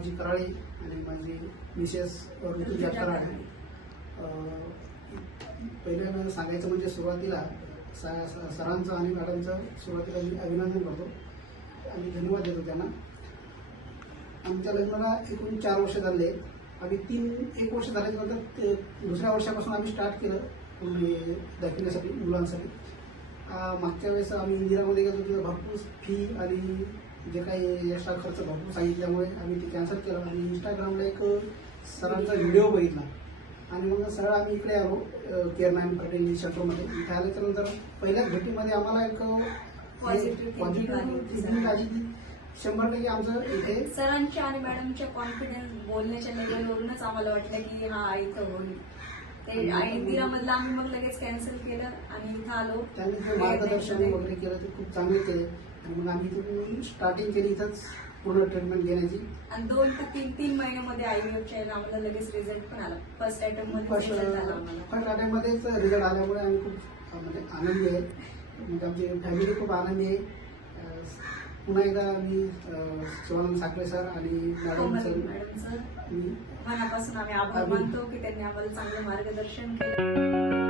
माझी कराळे आणि माझी मिसेस ऋतुजा कराळे. पहिल्यांदा सांगायचं म्हणजे सुरुवातीला सरांचं आणि मॅडमचं सुरुवातीला मी अभिनंदन करतो आणि धन्यवाद देतो त्यांना. आमच्या लग्नाला एकूण 4 वर्ष झाले. आम्ही 1 वर्ष झाल्यानंतर दुसऱ्या वर्षापासून आम्ही स्टार्ट केलं दाखवण्यासाठी मुलांसाठी. मागच्या वेळेस आम्ही इंदिरामध्ये गेलो, तिथं भरपूर फी आणि जे काही एक्स्ट्रा खर्च भरपूर सांगितल्यामुळे आम्ही ते कॅन्सल केलं आणि इंस्टाग्रामला एक सरांचा व्हिडिओ बघितला आणि मग सरळ आम्ही इकडे आलो केअर नाईन फर्टिलिटी सेंटरमध्ये. इथे आल्याच्या नंतर पहिल्याच भेटीमध्ये आम्हाला एक पॉझिटिव्ह आली की 100% आमचं इथे सरांच्या आणि मॅडमच्या कॉन्फिडन्स बोलण्याच्या लेवलवरूनच आम्हाला वाटलं की हा इथं होईल. ते इंदिरामधलं आम्ही मग लगेच कॅन्सल केलं आणि इथं आलो. त्यांनी जे मार्गदर्शन वगैरे केलं ते खूप चांगले केले आणि मग आम्ही इथून स्टार्टिंग केली इथंच पूर्ण ट्रीटमेंट घेण्याची. आणि 2 ते 3 महिन्यामध्ये IVFच्या आम्हाला लगेच रिझल्ट पण आला. फर्स्ट अटेम्प्ट मध्येच रिझल्ट आल्यामुळे आम्ही खूप म्हणजे आनंदी आहे. म्हणजे आमची फॅमिली खूप आनंदी आहे. पुन्हा एकदा मी शिवानंद साखरे सर आणि मॅडम सर मनापासून आम्ही आभार मानतो की त्यांनी आम्हाला चांगलं मार्गदर्शन केलं.